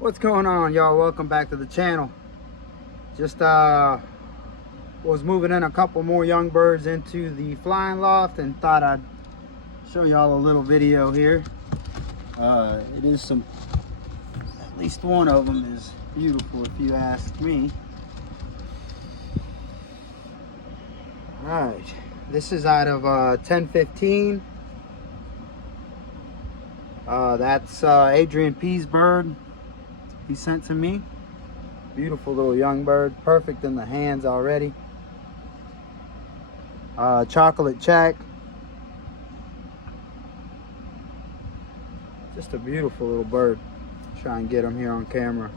What's going on, y'all? Welcome back to the channel. Just was moving in a couple more young birds into the flying loft and thought I'd show y'all a little video here. It is some, at least one of them is beautiful if you ask me. All right, this is out of 1015. That's Adrian P's bird he sent to me. Beautiful little young bird, perfect in the hands already. Chocolate check. Just a beautiful little bird. Try and get him here on camera.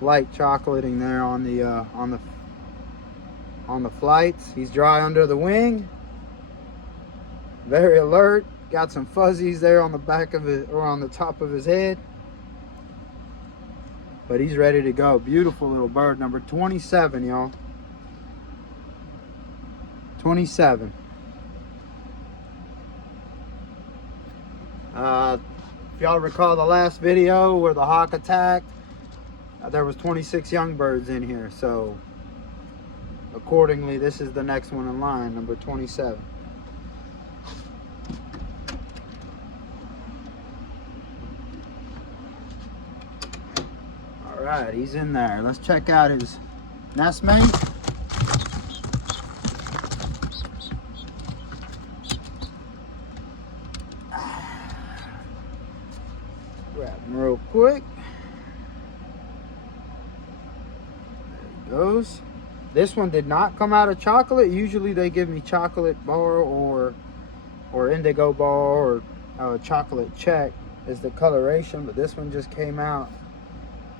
Light chocolating there on the flights. He's dry under the wing. Very alert. Got some fuzzies there on the back of it or on the top of his head. But he's ready to go. Beautiful little bird, number 27, y'all. 27. If y'all recall the last video where the hawk attacked, there was 26 young birds in here. So accordingly, this is the next one in line, number 27. All right, he's in there. Let's check out his nest mate. Grab him real quick. There he goes. This one did not come out of chocolate. Usually they give me chocolate bar or indigo bar or chocolate check is the coloration, but this one just came out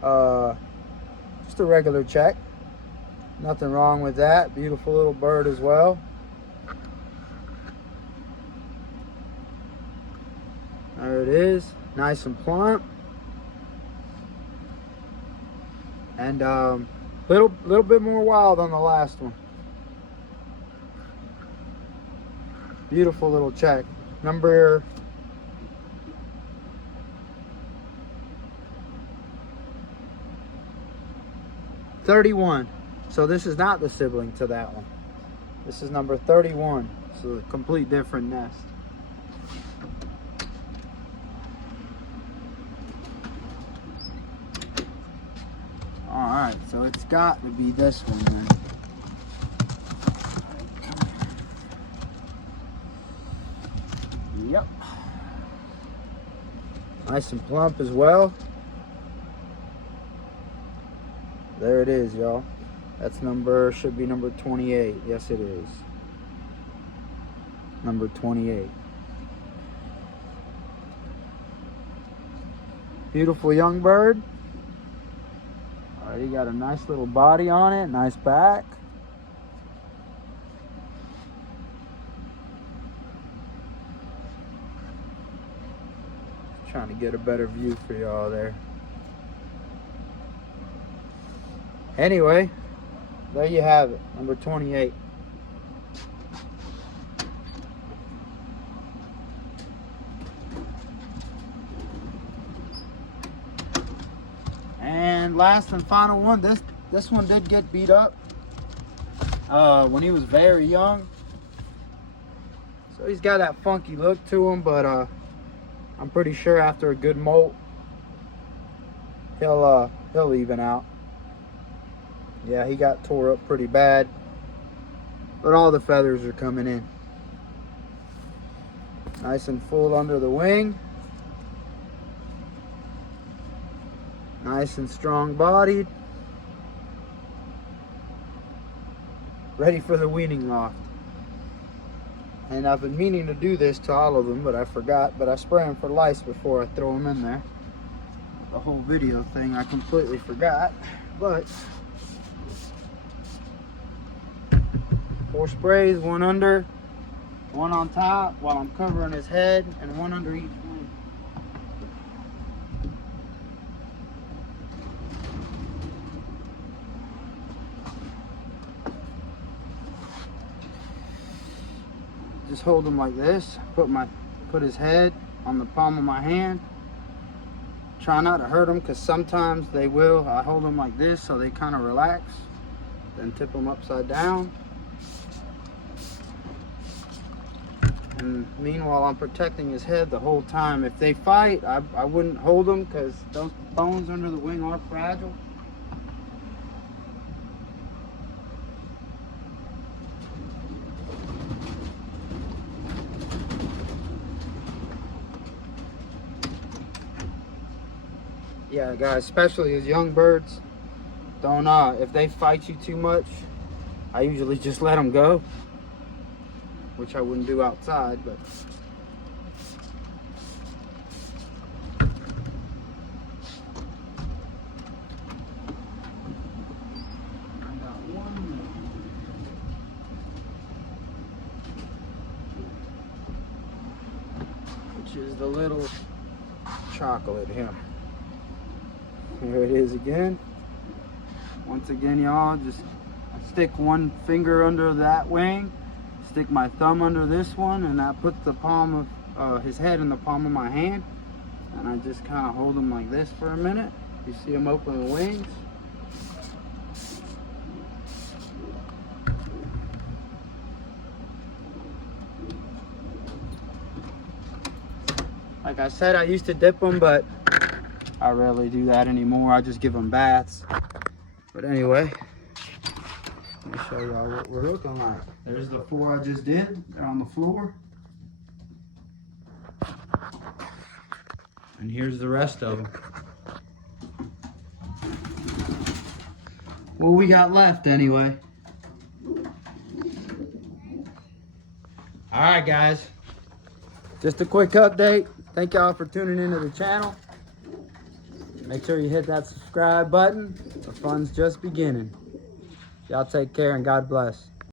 just a regular check. Nothing wrong with that. Beautiful little bird as well. There it is, nice and plump, and little bit more wild on the last one. Beautiful little check, number 31. So this is not the sibling to that one. This is number 31. So a complete different nest. All right, so it's got to be this one then. Yep. Nice and plump as well. There it is, y'all. That's should be number 28. Yes, it is. Number 28. Beautiful young bird. Already got a nice little body on it, nice back. Trying to get a better view for y'all there. Anyway, there you have it, number 28. And last and final one, this one did get beat up when he was very young. So he's got that funky look to him, but I'm pretty sure after a good molt, he'll even out. Yeah, he got tore up pretty bad, but all the feathers are coming in. Nice and full under the wing. Nice and strong bodied. Ready for the weaning loft. And I've been meaning to do this to all of them, but I forgot. But I spray them for lice before I throw them in there. The whole video thing I completely forgot, but 4 sprays, 1 under, 1 on top while I'm covering his head, and 1 under each wing. Just hold him like this, put his head on the palm of my hand, try not to hurt them, because sometimes they will. I hold them like this so they kind of relax, then tip them upside down. And meanwhile, I'm protecting his head the whole time. If they fight, I wouldn't hold them, because those bones under the wing are fragile. Yeah, guys, especially as young birds, don't if they fight you too much, I usually just let them go, which I wouldn't do outside, but I got one more, which is the little chocolate here. Here it is again. Once again, y'all, just stick one finger under that wing, stick my thumb under this one, and that puts the palm of his head in the palm of my hand. And I just kind of hold him like this for a minute. You see him open the wings. Like I said, I used to dip them, but I rarely do that anymore. I just give them baths. But anyway, let me show y'all what we're looking like. There's the 4 I just did. They're on the floor. And here's the rest of them. What we got left anyway. All right, guys. Just a quick update. Thank y'all for tuning into the channel. Make sure you hit that subscribe button. The fun's just beginning. Y'all take care and God bless.